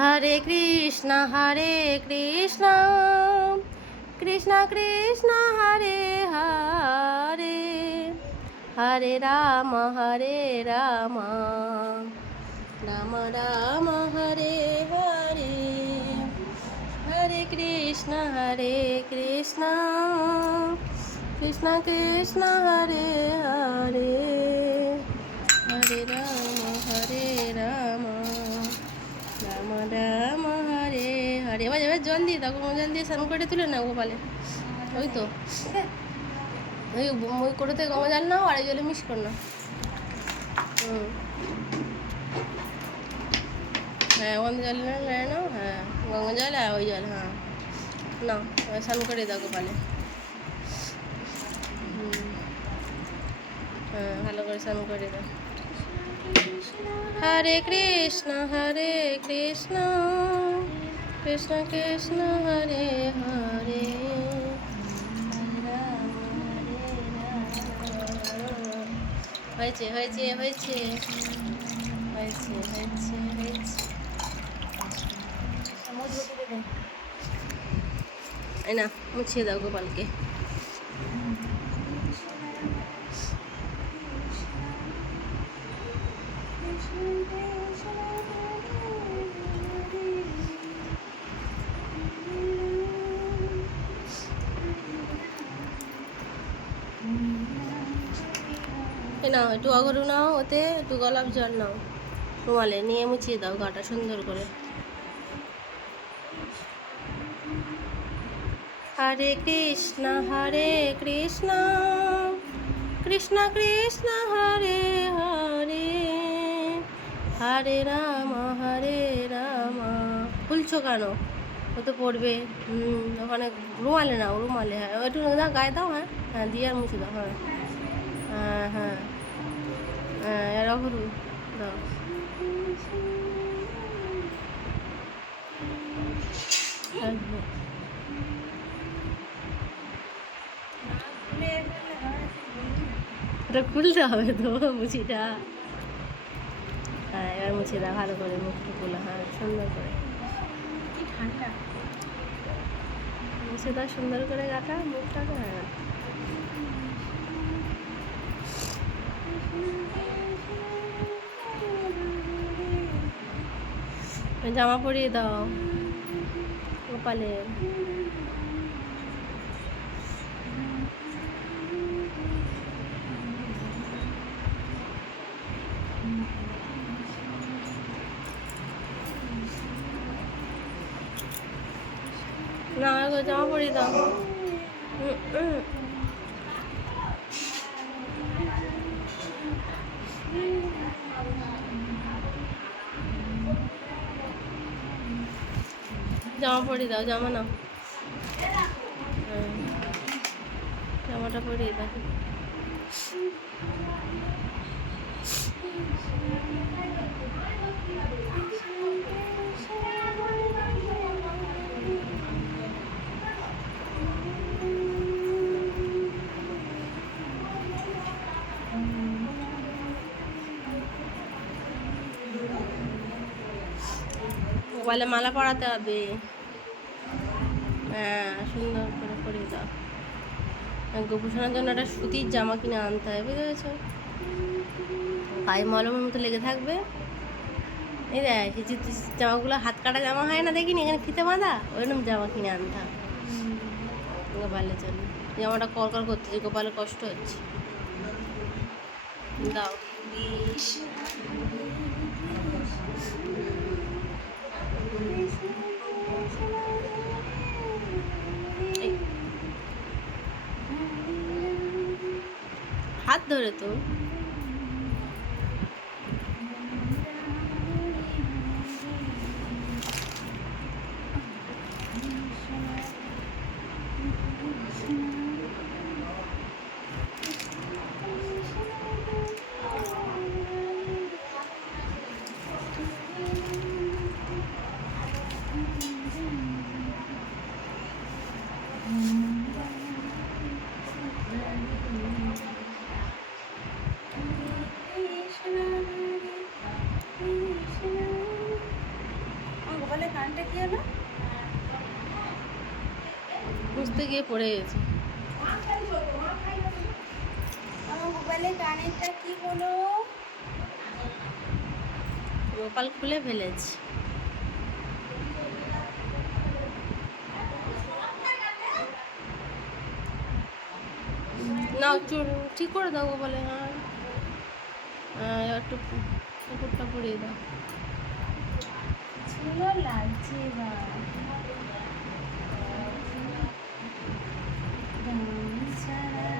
হরে কৃষ্ণ কৃষ্ণ কৃষ্ণ হরে হরে হরে রাম রাম রাম হরে হরে হরে কৃষ্ণ কৃষ্ণ কৃষ্ণ হরে হরে হরে রাম রাম রাম হরে হরে। এবার জল দিয়ে দাও, জল দিয়ে স্নান করে তুলে নাও গোপালে। ওই তো ওই ওই কোটোতে গঙ্গা জল নাও আর এই জলে মিক্স কর না। হ্যাঁ ওখান জল নাও, হ্যাঁ গঙ্গা জল আর ওই জল, হ্যাঁ নাও স্নান করে দাও গোপালে। হ্যাঁ ভালো করে স্নান করে দাও। হরে কৃষ্ণ কৃষ্ণ কৃষ্ণ হরে হরে হয়েছে হয়েছে হয়েছে হয়েছে হয়েছে হয়েছে। এই না মুছিয়ে দাও গোপালকে। নাও একটু অগরু নাও, ওতে একটু গোলাপ জল নাও, রুমালে নিয়ে মুছিয়ে দাও গাটা সুন্দর করে। হরে কৃষ্ণ কৃষ্ণ কৃষ্ণ হরে হরে হরে রাম খুলছো কেন? ও তো পড়বে। ওখানে রুমালে নাও, রুমালে, হ্যাঁ একটু গায়ে দাও, হ্যাঁ হ্যাঁ দিয়ে আর মুছে দাও, হ্যাঁ হ্যাঁ হ্যাঁ হ্যাঁ এর অগরু দাও। ওটা খুলতে হবে তো মুছিটা। হ্যাঁ এবার মুছে দাও ভালো করে মুখটা খুলে, হ্যাঁ সুন্দর করে মুছে দাও সুন্দর করে গাটা মুখটাকে। হ্যাঁ জামা পরিয়ে দাও গোপালের। না জামা পরিয়ে দাও। জামা পরিয়ে দাও, জামা নাও, জামাটা পরিয়ে দাও। গোপালে মালা পরাতে হবে, হ্যাঁ সুন্দর করে পরিয়ে দাও। গোপুষণার জন্য একটা সুতির জামা কিনে আনতে হবে, বুঝতে পেরেছ? পায়ে মলমের মতো লেগে থাকবে। এই দেখ এই যে জামাগুলো হাত কাটা জামা হয় না, দেখিনি এখানে ফিতে বাঁধা, ওইরকম জামা কিনে আনতে হবে গোপালের জন্য। জামাটা কর করতেছে, গোপালের কষ্ট হচ্ছে। দাও হাত ধরে তো। করতে গিয়ে পড়ে গেছে। আমার মোবাইলে কানেরটা কি হলো? গোপাল খুলে ফেলেছে। না ঠিক করে দাও গোপালে। হ্যাঁ হ্যাঁ, একটু পুকুরটা পরিয়ে দাও। ছিল লাগছে এবার। গান ছাড়া